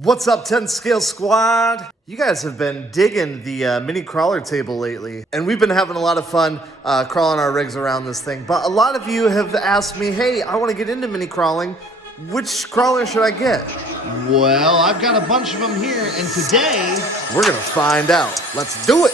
What's up, 10 Scale Squad? You guys have been digging the mini crawler table lately, and we've been having a lot of fun crawling our rigs around this thing. But a lot of you have asked me, hey, I want to get into mini crawling. Which crawler should I get? Well, I've got a bunch of them here, and today we're gonna find out. Let's do it.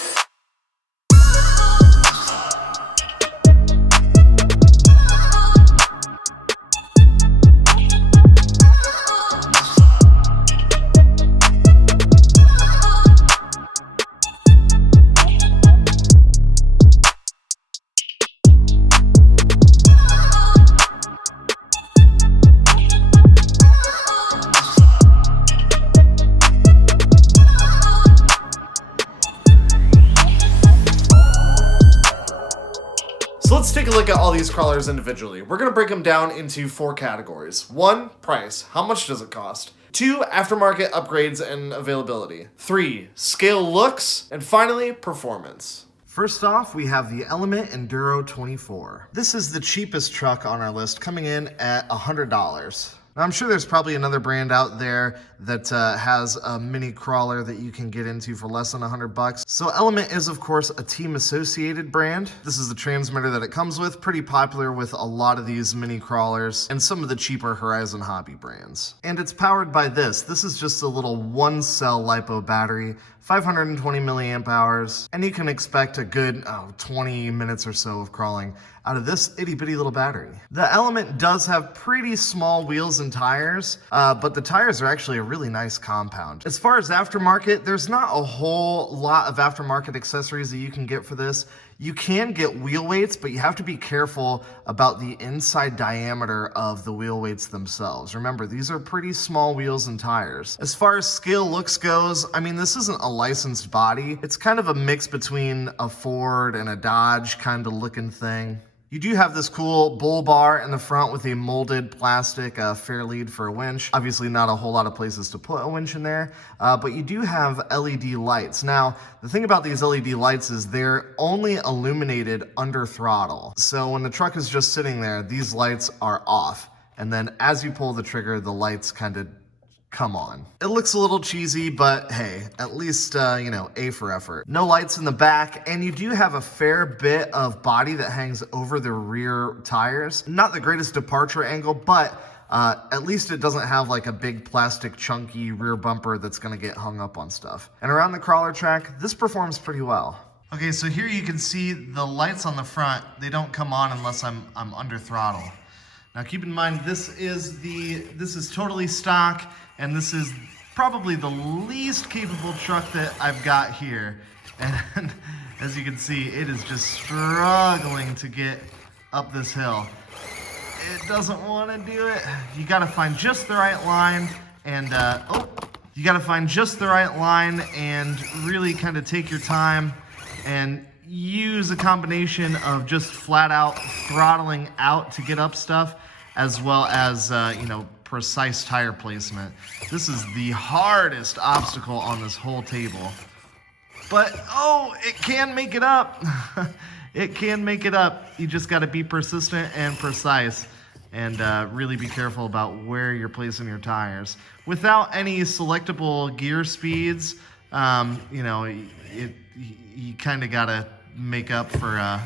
So let's take a look at all these crawlers individually. We're going to break them down into 4 categories. 1, price. How much does it cost? 2, aftermarket upgrades and availability. 3, scale looks. And finally, performance. First off, we have the Element Enduro 24. This is the cheapest truck on our list, coming in at $100. Now, I'm sure there's probably another brand out there that has a mini crawler that you can get into for less than $100. So Element is, of course, a Team Associated brand. This is the transmitter that it comes with, pretty popular with a lot of these mini crawlers and some of the cheaper Horizon hobby brands. And it's powered by this. This is just a little 1-cell LiPo battery, 520 milliamp hours, and you can expect a good 20 minutes or so of crawling out of this itty-bitty little battery. The Element does have pretty small wheels and tires, but the tires are actually a really nice compound. As far as aftermarket, there's not a whole lot of aftermarket accessories that you can get for this. You can get wheel weights, but you have to be careful about the inside diameter of the wheel weights themselves. Remember, these are pretty small wheels and tires. As far as scale looks goes, I mean, this isn't a licensed body. It's kind of a mix between a Ford and a Dodge kind of looking thing. You do have this cool bull bar in the front with a molded plastic fair lead for a winch. Obviously not a whole lot of places to put a winch in there, but you do have LED lights. Now, the thing about these LED lights is they're only illuminated under throttle. So when the truck is just sitting there, these lights are off. And then as you pull the trigger, the lights kind of come on. It looks a little cheesy, but hey, at least, you know, A for effort. No lights in the back, and you do have a fair bit of body that hangs over the rear tires. Not the greatest departure angle, but at least it doesn't have like a big plastic chunky rear bumper that's gonna get hung up on stuff. And around the crawler track, this performs pretty well. Okay, so here you can see the lights on the front. They don't come on unless I'm under throttle. Now keep in mind, this is totally stock, and this is probably the least capable truck that I've got here. And as you can see, it is just struggling to get up this hill. It doesn't want to do it. You got to find just the right line, and you got to find just the right line and really kind of take your time and use a combination of just flat out throttling out to get up stuff, as well as you know, precise tire placement. This is the hardest obstacle on this whole table. But oh, it can make it up. It can make it up. You just got to be persistent and precise, and really be careful about where you're placing your tires. Without any selectable gear speeds, you know, you kind of gotta make up for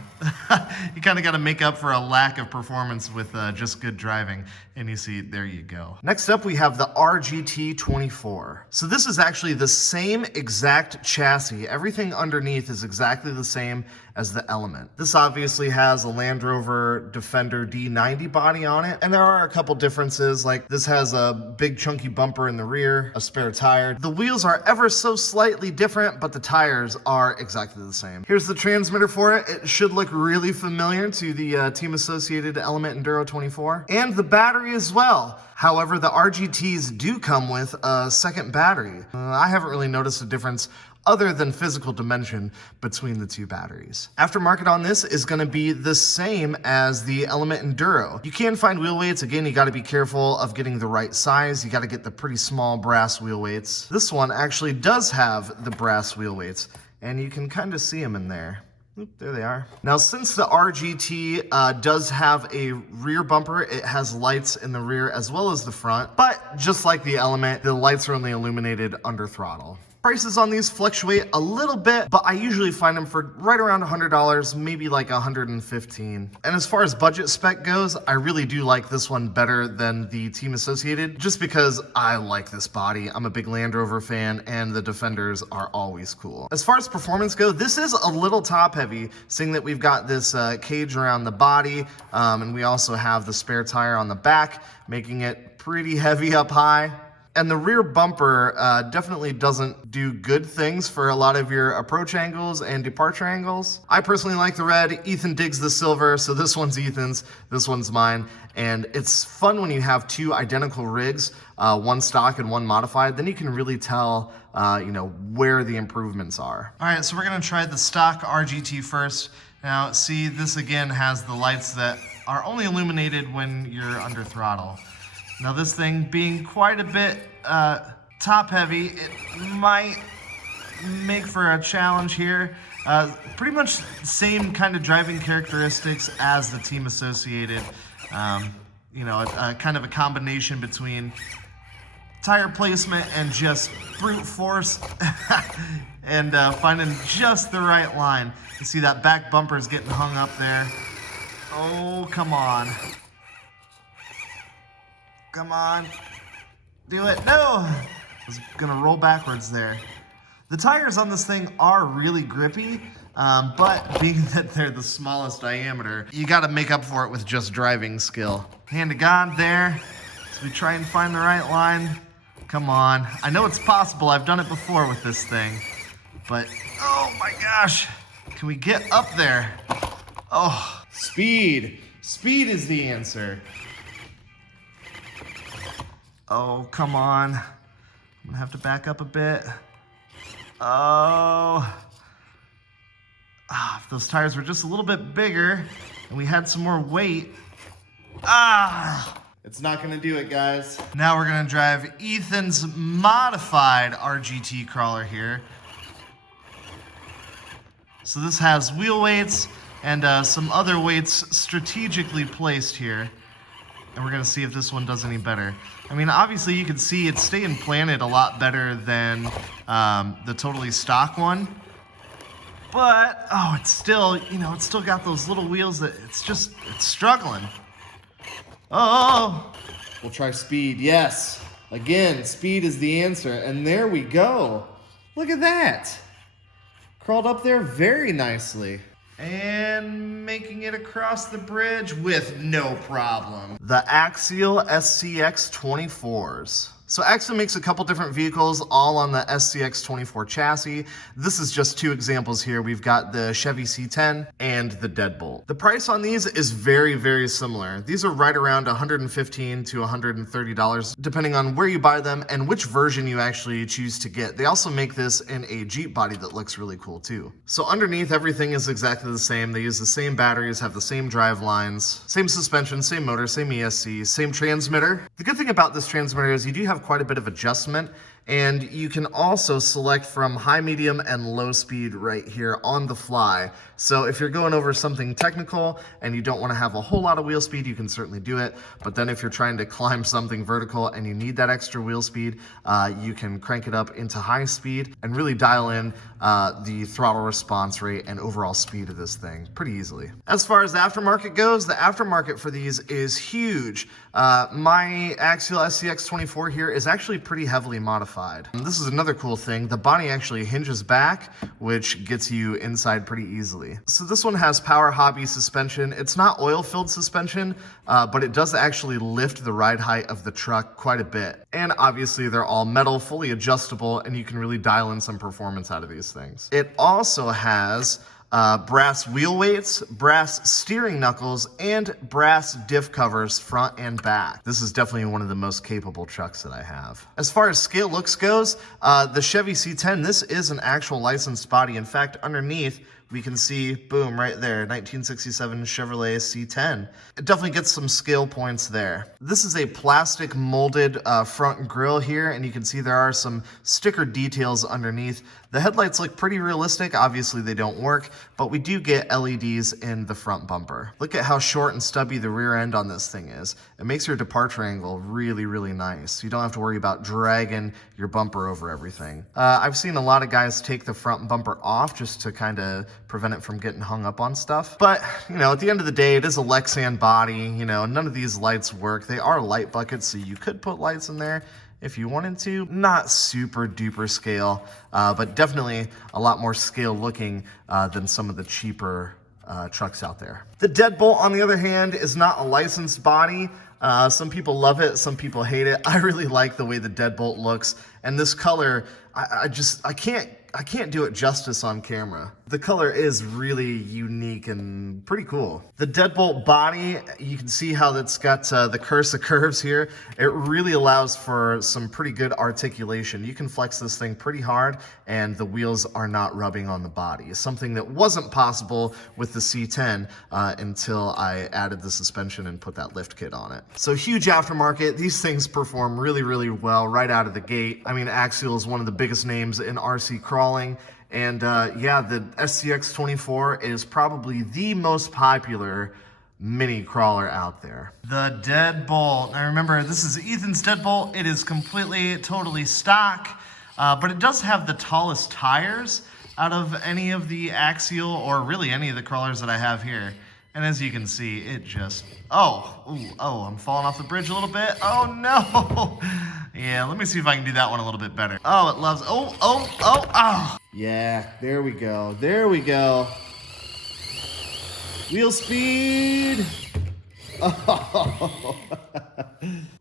you kind of got to make up for a lack of performance with just good driving. And you see, there you go. Next up, we have the RGT24. So this is actually the same exact chassis. Everything underneath is exactly the same as the Element. This obviously has a Land Rover Defender D90 body on it, and there are a couple differences, like this has a big chunky bumper in the rear, a spare tire. The wheels are ever so slightly different, but the tires are exactly the same. Here's the transmitter for it. It should look really familiar to the Team Associated Element Enduro 24, and the battery as well. However, the RGTs do come with a second battery. I haven't really noticed a difference other than physical dimension between the two batteries. Aftermarket on this is going to be the same as the Element Enduro. You can find wheel weights. Again, you got to be careful of getting the right size. You got to get the pretty small brass wheel weights. This one actually does have the brass wheel weights, and you can kind of see them in there. Oop, there they are. Now, since the RGT does have a rear bumper, it has lights in the rear as well as the front, but just like the Element, the lights are only illuminated under throttle. Prices on these fluctuate a little bit, but I usually find them for right around $100, maybe like $115. And as far as budget spec goes, I really do like this one better than the Team Associated, just because I like this body. I'm a big Land Rover fan, and the Defenders are always cool. As far as performance go, this is a little top heavy, seeing that we've got this cage around the body, and we also have the spare tire on the back, making it pretty heavy up high. And the rear bumper definitely doesn't do good things for a lot of your approach angles and departure angles. I personally like the red. Ethan digs the silver, so this one's Ethan's, this one's mine. And it's fun when you have two identical rigs, one stock and one modified. Then you can really tell where the improvements are. All right, so we're gonna try the stock RGT first. Now, see, this again has the lights that are only illuminated when you're under throttle. Now, this thing being quite a bit top heavy, it might make for a challenge here. Pretty much same kind of driving characteristics as the Team Associated. Kind of a combination between tire placement and just brute force and finding just the right line. You see that back bumper is getting hung up there. Oh, come on. Come on. Do it. No! I was gonna roll backwards there. The tires on this thing are really grippy, but being that they're the smallest diameter, you gotta make up for it with just driving skill. Hand to God there, as we try and find the right line. Come on. I know it's possible. I've done it before with this thing, but oh my gosh. Can we get up there? Oh, speed. Speed is the answer. Oh, come on. I'm gonna have to back up a bit. Oh. If those tires were just a little bit bigger and we had some more weight. It's not gonna do it, guys. Now we're gonna drive Ethan's modified RGT crawler here. So this has wheel weights and some other weights strategically placed here. And we're gonna see if this one does any better. I mean, obviously you can see it's staying planted a lot better than the totally stock one. But, it's still, it's still got those little wheels that it's struggling. Oh! We'll try speed, yes. Again, speed is the answer, and there we go. Look at that. Crawled up there very nicely. And making it across the bridge with no problem. The Axial SCX24s. So Axial makes a couple different vehicles, all on the SCX24 chassis. This is just two examples here. We've got the Chevy C10 and the Deadbolt. The price on these is very, very similar. These are right around $115 to $130, depending on where you buy them and which version you actually choose to get. They also make this in a Jeep body that looks really cool too. So underneath, everything is exactly the same. They use the same batteries, have the same drive lines, same suspension, same motor, same ESC, same transmitter. The good thing about this transmitter is you do have quite a bit of adjustment, and you can also select from high, medium, and low speed right here on the fly. So if you're going over something technical and you don't want to have a whole lot of wheel speed, you can certainly do it. But then if you're trying to climb something vertical and you need that extra wheel speed, you can crank it up into high speed and really dial in the throttle response rate and overall speed of this thing pretty easily. As far as the aftermarket goes, the aftermarket for these is huge. My Axial SCX24 here is actually pretty heavily modified. This is another cool thing. The body actually hinges back, which gets you inside pretty easily. So this one has Power Hobby suspension. It's not oil-filled suspension, but it does actually lift the ride height of the truck quite a bit. And obviously they're all metal, fully adjustable, and you can really dial in some performance out of these things. It also has brass wheel weights, brass steering knuckles, and brass diff covers front and back. This is definitely one of the most capable trucks that I have. As far as scale looks goes, the Chevy C10, this is an actual licensed body. In fact, underneath, we can see, boom, right there, 1967 Chevrolet C10. It definitely gets some scale points there. This is a plastic molded front grille here, and you can see there are some sticker details underneath. The headlights look pretty realistic. Obviously they don't work, but we do get LEDs in the front bumper. Look at how short and stubby the rear end on this thing is. It makes your departure angle really, really nice. You don't have to worry about dragging your bumper over everything. I've seen a lot of guys take the front bumper off just to kind of prevent it from getting hung up on stuff. But, you know, at the end of the day, it is a Lexan body. You know, none of these lights work. They are light buckets, so you could put lights in there if you wanted to. Not super duper scale, but definitely a lot more scale looking than some of the cheaper trucks out there. The Deadbolt, on the other hand, is not a licensed body. Some people love it, some people hate it. I really like the way the Deadbolt looks, and this color, I can't do it justice on camera. The color is really unique and pretty cool. The Deadbolt body, you can see how it's got the Cursa curves here. It really allows for some pretty good articulation. You can flex this thing pretty hard and the wheels are not rubbing on the body. Something that wasn't possible with the C10 until I added the suspension and put that lift kit on it. So huge aftermarket. These things perform really, really well right out of the gate. I mean, Axial is one of the biggest names in RC crawling. And yeah, the SCX24 is probably the most popular mini crawler out there. The Deadbolt. Now remember, this is Ethan's Deadbolt. It is completely, totally stock, but it does have the tallest tires out of any of the Axial, or really any of the crawlers that I have here. And as you can see, it just, I'm falling off the bridge a little bit. Oh no. Yeah, let me see if I can do that one a little bit better. Oh, it loves, oh. Yeah, there we go. There we go. Wheel speed. Oh.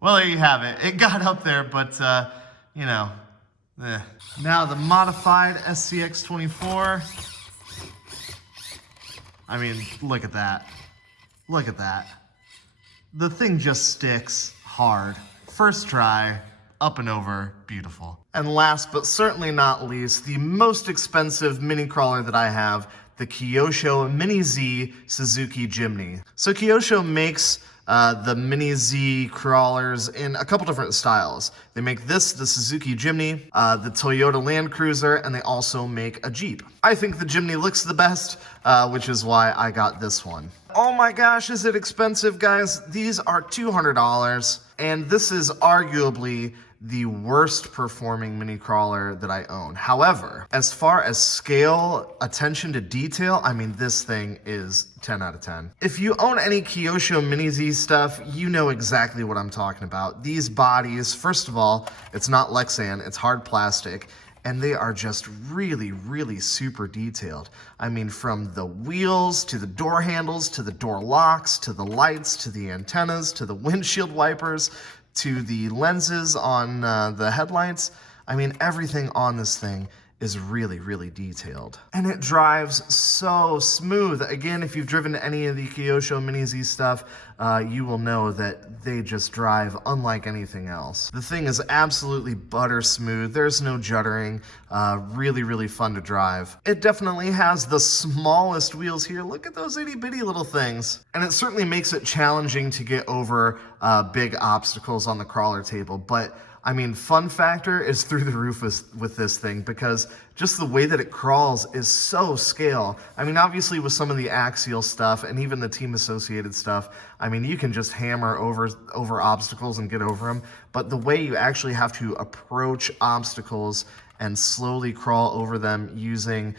Well, there you have it. It got up there, but, you know, Now the modified SCX24. I mean, look at that. Look at that. The thing just sticks hard. First try, up and over, beautiful. And last but certainly not least, the most expensive mini crawler that I have, the Kyosho Mini Z Suzuki Jimny. So Kyosho makes the Mini Z crawlers in a couple different styles. They make this, the Suzuki Jimny, the Toyota Land Cruiser, and they also make a Jeep. I think the Jimny looks the best, which is why I got this one. Oh my gosh, is it expensive, guys? These are $200, and this is arguably the worst performing mini crawler that I own. However, as far as scale, attention to detail, I mean, this thing is 10 out of 10. If you own any Kyosho Mini Z stuff, you know exactly what I'm talking about. These bodies, first of all, it's not Lexan, it's hard plastic, and they are just really, really super detailed. I mean, from the wheels, to the door handles, to the door locks, to the lights, to the antennas, to the windshield wipers, to the lenses on the headlights. I mean, everything on this thing is really, really detailed. And it drives so smooth. Again, if you've driven any of the Kyosho Mini Z stuff, you will know that they just drive unlike anything else. The thing is absolutely butter smooth. There's no juddering. Really, really fun to drive. It definitely has the smallest wheels here. Look at those itty bitty little things. And it certainly makes it challenging to get over big obstacles on the crawler table. But I mean, fun factor is through the roof with this thing, because just the way that it crawls is so scale. I mean, obviously with some of the Axial stuff and even the Team Associated stuff, I mean, you can just hammer over obstacles and get over them. But the way you actually have to approach obstacles and slowly crawl over them using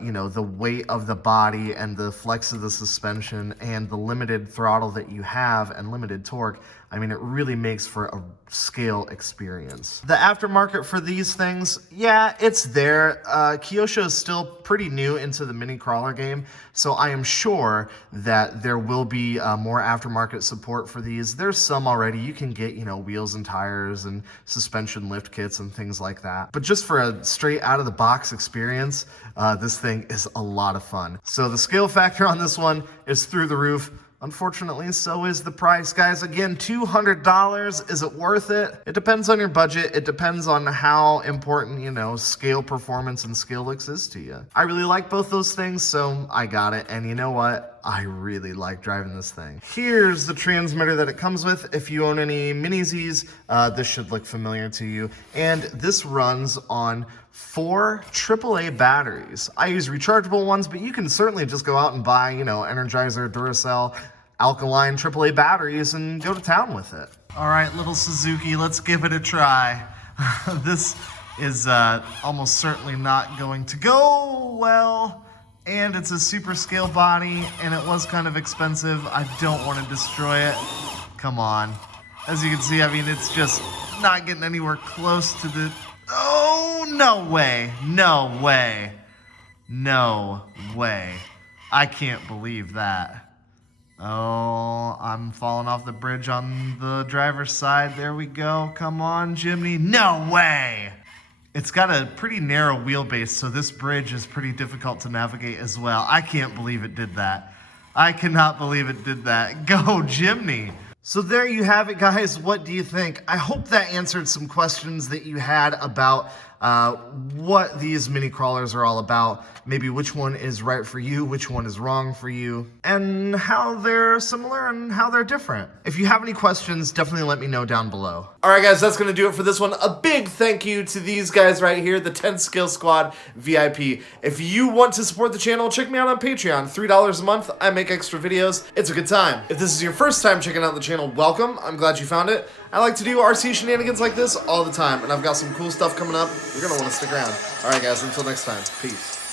you know, the weight of the body and the flex of the suspension and the limited throttle that you have and limited torque, I mean, it really makes for a scale experience. The aftermarket for these things, yeah, it's there. Kyosho is still pretty new into the mini crawler game, so I am sure that there will be more aftermarket support for these. There's some already. You can get, you know, wheels and tires and suspension lift kits and things like that. But just for a straight out of the box experience, this thing is a lot of fun. So the scale factor on this one is through the roof. Unfortunately, so is the price, guys. Again, $200. Is it worth it? It depends on your budget. It depends on how important, you know, scale performance and scale looks is to you. I really like both those things, so I got it. And you know what? I really like driving this thing. Here's the transmitter that it comes with. If you own any Mini Zs, this should look familiar to you. And this runs on 4 AAA batteries. I use rechargeable ones, but you can certainly just go out and buy, you know, Energizer, Duracell, alkaline AAA batteries and go to town with it. All right, little Suzuki, let's give it a try. This is almost certainly not going to go well. And it's a super scale body, and it was kind of expensive. I don't want to destroy it. Come on. As you can see, I mean, it's just not getting anywhere close to the... Oh, no way. No way. No way. I can't believe that. Oh, I'm falling off the bridge on the driver's side. There we go. Come on, Jimny. No way. It's got a pretty narrow wheelbase, so this bridge is pretty difficult to navigate as well. I can't believe it did that. I cannot believe it did that. Go, Jimny. So there you have it, guys. What do you think? I hope that answered some questions that you had about what these mini crawlers are all about, maybe which one is right for you, which one is wrong for you, and how they're similar and how they're different. If you have any questions, definitely let me know down below. All right, guys, that's going to do it for this one. A big thank you to these guys right here, the 10 Skill Squad VIP. If you want to support the channel, check me out on Patreon. $3 a month. I make extra videos. It's a good time. If this is your first time checking out the channel, welcome. I'm glad you found it. I like to do RC shenanigans like this all the time, and I've got some cool stuff coming up. You're going to want to stick around. All right, guys, until next time. Peace.